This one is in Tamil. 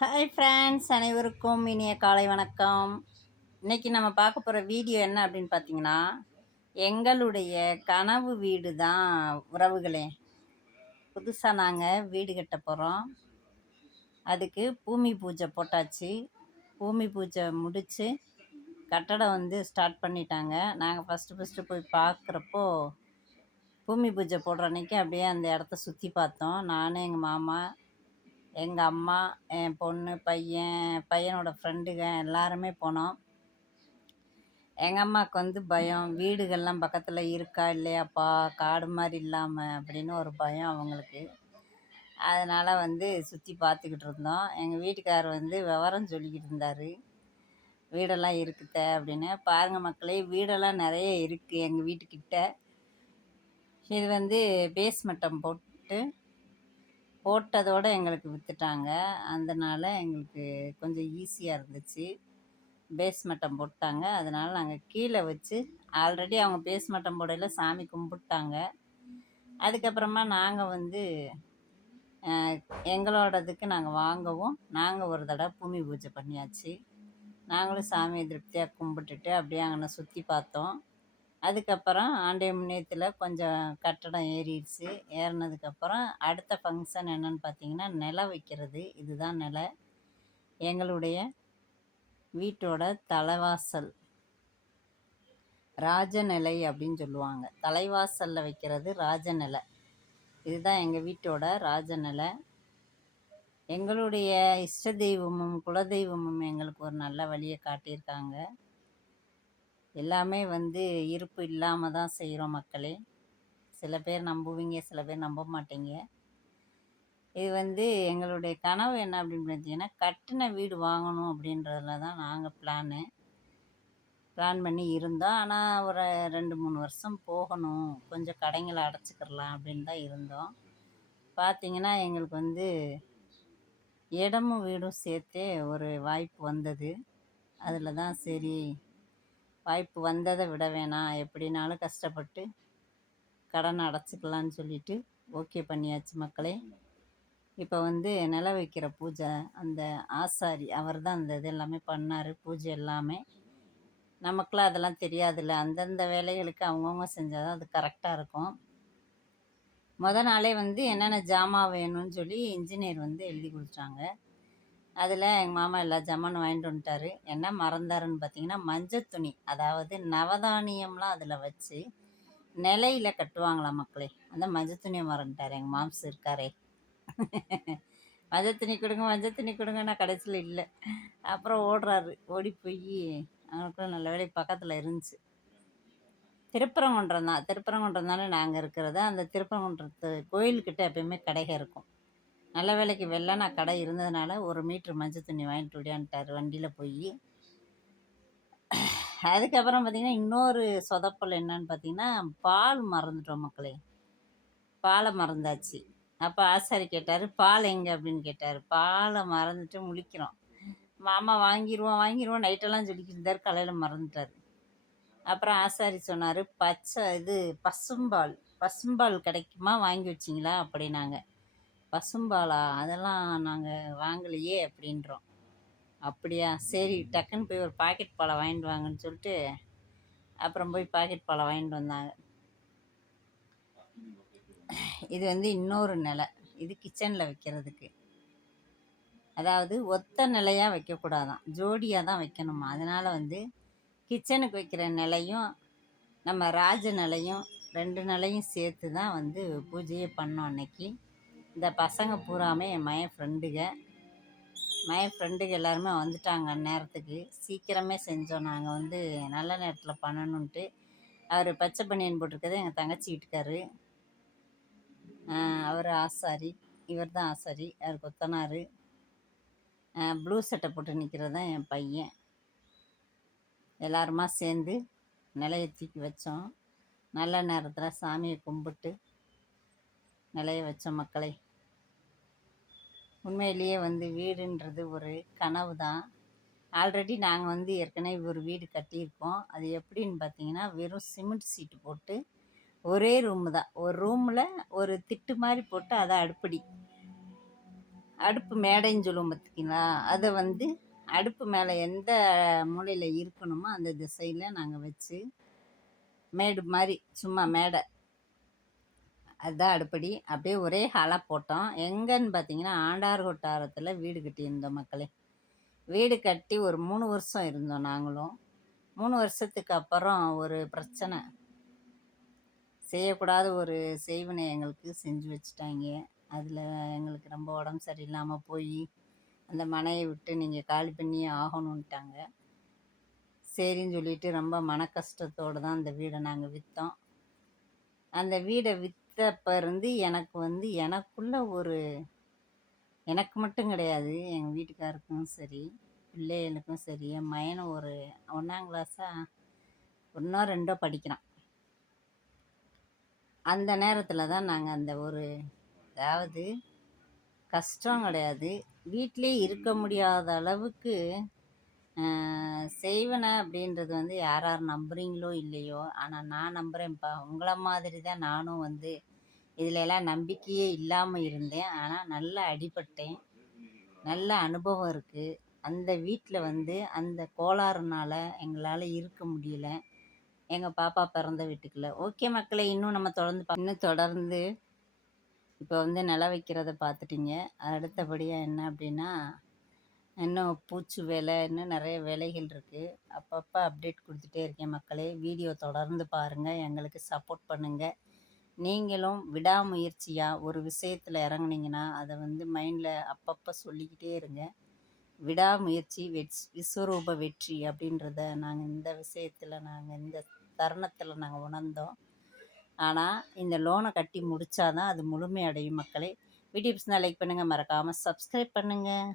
ஹாய் ஃப்ரெண்ட்ஸ், அனைவருக்கும் இனிய காலை வணக்கம். இன்றைக்கி நம்ம பார்க்க போகிற வீடியோ என்ன அப்படின்னு பார்த்தீங்கன்னா, எங்களுடைய கனவு வீடு தான் உறவுகளே. புதுசாக நாங்கள் வீடு கட்ட போகிறோம். அதுக்கு பூமி பூஜை போட்டாச்சு. பூமி பூஜை முடித்து கட்டடம் ஸ்டார்ட் பண்ணிட்டாங்க. நாங்கள் ஃபஸ்ட்டு போய் பார்க்குறப்போ பூமி பூஜை போடுற அன்றைக்கி அப்படியே அந்த இடத்த சுற்றி பார்த்தோம். நான், எங்கள் மாமா, எங்கள் அம்மா, என் பொண்ணு, பையனோட ஃப்ரெண்டுங்க எல்லாருமே போனோம். எங்கள் அம்மாவுக்கு பயம், வீடுகள்லாம் பக்கத்தில் இருக்கா இல்லையாப்பா, காடு மாதிரி இல்லாமல் அப்படின்னு ஒரு பயம் அவங்களுக்கு. அதனால் சுற்றி பார்த்துக்கிட்டு இருந்தோம். எங்கள் வீட்டுக்காரர் விவரம் சொல்லிக்கிட்டு இருந்தார். வீடெல்லாம் இருக்குத அப்படின்னு. பாருங்கள் மக்களே, வீடெல்லாம் நிறைய இருக்குது எங்கள் வீட்டுக்கிட்ட. இது பேஸ்மட்டம் போட்டதோடு எங்களுக்கு விற்றுட்டாங்க. அதனால் எங்களுக்கு கொஞ்சம் ஈஸியாக இருந்துச்சு. பேஸ்மட்டம் போட்டாங்க. அதனால் நாங்கள் கீழே வச்சு ஆல்ரெடி அவங்க பேஸ்மட்டம் போடையில் சாமி கும்பிட்டாங்க. அதுக்கப்புறமா நாங்கள் எங்களோடதுக்கு நாங்கள் வாங்கவும் நாங்கள் ஒரு தடவை பூமி பூஜை பண்ணியாச்சு. நாங்களும் சாமியை திருப்தியாக கும்பிட்டுட்டு அப்படியே அங்கே சுற்றி பார்த்தோம். அதுக்கப்புறம் ஆண்டை முன்னியத்தில் கொஞ்சம் கட்டடம் ஏறிடுச்சு. ஏறினதுக்கப்புறம் அடுத்த ஃபங்க்ஷன் என்னென்னு பார்த்தீங்கன்னா, நிலை வைக்கிறது. இதுதான் நிலை. எங்களுடைய வீட்டோட தலைவாசல் ராஜநிலை அப்படின்னு சொல்லுவாங்க. தலைவாசலில் வைக்கிறது ராஜநிலை. இதுதான் எங்கள் வீட்டோட ராஜநிலை. எங்களுடைய இஷ்ட தெய்வமும் குலதெய்வமும் எங்களுக்கு ஒரு நல்ல வழியை காட்டியிருக்காங்க. எல்லாமே இருப்பு இல்லாமல் தான் செய்கிறோம் மக்களே. சில பேர் நம்புவீங்க, சில பேர் நம்ப மாட்டீங்க. இது எங்களுடைய கனவு என்ன அப்படின்னு பார்த்தீங்கன்னா, கட்டின வீடு வாங்கணும் அப்படின்றதுல தான் நாங்கள் பிளான் பண்ணி இருந்தோம். ஆனால் ஒரு 2-3 வருஷம் போகணும், கொஞ்சம் கடைங்களை அடைச்சிக்கிடலாம் அப்படின்னு தான் இருந்தோம். பார்த்திங்கன்னா எங்களுக்கு இடமும் வீடும் சேர்த்தே ஒரு வாய்ப்பு வந்தது. அதில் தான் சரி, வாய்ப்பு வந்ததை விட வேணாம், எப்படினாலும் கஷ்டப்பட்டு கடன் அடைச்சிக்கலான்னு சொல்லிட்டு ஓகே பண்ணியாச்சு மக்களே. இப்போ நில வைக்கிற பூஜை, அந்த ஆசாரி அவர் தான் அந்த இது எல்லாமே பண்ணார். பூஜை எல்லாமே நமக்கெலாம் அதெல்லாம் தெரியாதுல்ல. அந்தந்த வேலைகளுக்கு அவங்கவுங்க செஞ்சால் தான் அது கரெக்டாக இருக்கும். நாளே என்னென்ன ஜாமான் வேணும்னு சொல்லி இன்ஜினியர் எழுதி கொடுத்தாங்க. அதில் எங்கள் மாமா எல்லா ஜாமானும் வாங்கிட்டு வந்துட்டார். என்ன மறந்தாருன்னு பார்த்தீங்கன்னா, மஞ்சள் துணி, அதாவது நவதானியம்லாம் அதில் வச்சு நிலையில் கட்டுவாங்களாம் மக்களே. அந்த மஞ்சள் துணியை மறந்துட்டார் எங்கள் மாம்ஸ் இருக்காரே. மஞ்சள் துணி கொடுங்க, மஞ்சள் துணி கொடுங்க. நான் கடைசியில் இல்லை. அப்புறம் ஓடி போய் அவனுக்குள்ள நல்ல வேலை பக்கத்தில் இருந்துச்சு. திருப்பரங்குன்றம் தான். திருப்பரங்குன்றம் தானே நாங்கள் இருக்கிறது. அந்த திருப்பரங்குன்றத்து கோயில்கிட்ட எப்பயுமே கடைகள் இருக்கும். நல்ல வேலைக்கு வெள்ளனா கடை இருந்ததுனால 1 மீட்ரு மஞ்சள் துணி வாங்கிட்டு ஓடியான்ட்டார் வண்டியில் போய். அதுக்கப்புறம் பார்த்திங்கன்னா, இன்னொரு சொதப்பல் என்னன்னு பார்த்தீங்கன்னா, பால் மறந்துட்டோம் மக்களே. பாலை மறந்தாச்சு. அப்போ ஆசாரி கேட்டார், பால் எங்கே அப்படின்னு கேட்டார். பாலை மறந்துட்டு முழிக்கிறோம். மாமா வாங்கிடுவோம் நைட்டெல்லாம் சொல்லிக்கிட்டு இருந்தார். காலையில் மறந்துட்டார். அப்புறம் ஆசாரி சொன்னார், பசும்பால் கிடைக்குமா, வாங்கி வச்சிங்களா அப்படின்னாங்க. பசும்பாலா, அதெல்லாம் நாங்கள் வாங்கலையே அப்படின்றோம். அப்படியா, சரி டக்குன்னு போய் ஒரு பாக்கெட் பாலை வாங்கிட்டு வாங்கன்னு சொல்லிட்டு அப்புறம் போய் பாக்கெட் பாலை வாங்கிட்டு வந்தாங்க. இது இன்னொரு நிலை. இது கிச்சனில் வைக்கிறதுக்கு. அதாவது ஒத்த நிலையாக வைக்கக்கூடாதான், ஜோடியாக தான் வைக்கணுமா. அதனால் கிச்சனுக்கு வைக்கிற நிலையும் நம்ம ராஜ நிலையும் 2 நிலையும் சேர்த்து தான் பூஜையே பண்ணோம் அன்னைக்கு. இந்த பசங்க பூராமே என் மயன் ஃப்ரெண்டுங்க எல்லாருமே வந்துட்டாங்க அந்நேரத்துக்கு. சீக்கிரமே செஞ்சோம். நாங்கள் நல்ல நேரத்தில் பண்ணணுன்ட்டு. அவர் பச்சை பனியன் போட்டிருக்கிறது எங்கள் தங்கச்சி வீட்டுக்காரு. அவர் ஆசாரி, இவர் தான் ஆசாரி, அவர் கொத்தனார். ப்ளூ சட்டை போட்டு நிற்கிறது தான் என் பையன். எல்லாருமா சேர்ந்து நிலையை தூக்கி வச்சோம். நல்ல நேரத்தில் சாமியை கும்பிட்டு நிலையை வச்சோம் மக்களே. உண்மையிலேயே வீடுன்றது ஒரு கனவு தான். ஆல்ரெடி நாங்கள் ஏற்கனவே ஒரு வீடு கட்டியிருக்கோம். அது எப்படின்னு பார்த்தீங்கன்னா, வெறும் சிமெண்ட் சீட்டு போட்டு ஒரே ரூமு தான். ஒரு ரூமில் ஒரு திட்டு மாதிரி போட்டு அதை அடுப்படி. அடுப்பு மேடைன்னு சொல்லுவோம் பார்த்திங்களா, அதை வந்து அடுப்பு மேலே எந்த மூலையில் இருக்கணுமோ அந்த திசையில் நாங்கள் வச்சு மேடு மாதிரி சும்மா மேடை, அதுதான் அடுப்படி. அப்படியே ஒரே ஹாலாக போட்டோம். எங்கன்னு பார்த்தீங்கன்னா ஆண்டார் கொட்டாரத்தில் வீடு கட்டியிருந்தோம் மக்களே. வீடு கட்டி ஒரு 3 வருஷம் இருந்தோம் நாங்களும். 3 வருஷத்துக்கு அப்புறம் ஒரு பிரச்சனை, செய்யக்கூடாத ஒரு செய்வினை எங்களுக்கு செஞ்சு வச்சுட்டாங்க. அதில் எங்களுக்கு ரொம்ப உடம்பு சரியில்லாமல் போய் அந்த மனையை விட்டு நீங்கள் காலி பண்ணியே ஆகணுன்ட்டாங்க. சரின்னு சொல்லிட்டு ரொம்ப மன கஷ்டத்தோடு தான் அந்த வீடை நாங்கள் விற்றோம். அந்த வீடை விற்றப்ப இருந்து எனக்கு வந்து எனக்குள்ள ஒரு, எனக்கு மட்டும் கிடையாது, எங்கள் வீட்டுக்காருக்கும் சரி, பிள்ளைகளுக்கும் சரி, என் மயனும் ஒரு 1ஆம் கிளாஸா 1ஓ 2ஓ படிக்கிறான். அந்த நேரத்தில் தான் நாங்கள் அந்த ஒரு, அதாவது கஷ்டம் கிடையாது, வீட்டிலே இருக்க முடியாத அளவுக்கு செய்வன அப்படின்றது வந்து யார் யார் நம்புறீங்களோ இல்லையோ, ஆனால் நான் நம்புகிறேன்ப்பா. உங்களை மாதிரி தான் நானும் வந்து இதில் எல்லாம் நம்பிக்கையே இல்லாமல் இருந்தேன். ஆனால் நல்லா அடிபட்டேன், நல்ல அனுபவம் இருக்குது. அந்த வீட்டில் வந்து அந்த கோளாறுனால எங்களால் இருக்க முடியல, எங்கள் பாப்பா பிறந்த வீட்டுக்குள்ள. ஓகே மக்களே, இன்னும் நம்ம தொடர்ந்து இப்போ வந்து நில வைக்கிறத பார்த்துட்டீங்க. அடுத்தபடியாக என்ன அப்படின்னா, இன்னும் பூச்சு வேலை, இன்னும் நிறைய வேலைகள் இருக்குது. அப்பப்போ அப்டேட் கொடுத்துட்டே இருக்கேன் மக்களே. வீடியோ தொடர்ந்து பாருங்கள், எங்களுக்கு சப்போர்ட் பண்ணுங்கள். நீங்களும் விடாமுயற்சியாக ஒரு விஷயத்தில் இறங்குனீங்கன்னா அதை வந்து மைண்டில் அப்பப்போ சொல்லிக்கிட்டே இருங்க. விடாமுயற்சி விஸ்வரூப வெற்றி அப்படின்றத நாங்கள் இந்த விஷயத்தில், நாங்கள் இந்த தருணத்தில் நாங்கள் உணர்ந்தோம். ஆனால் இந்த லோனை கட்டி முடித்தாதான் அது முழுமையடையும் மக்களே. வீடியோ பிடிச்சிருந்தா லைக் பண்ணுங்கள், மறக்காமல் சப்ஸ்கிரைப் பண்ணுங்கள்.